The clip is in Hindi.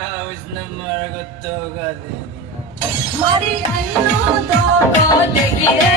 उसने मेरे को धोखा दे दिया। મારી અન્નો તો કોટ ગીરે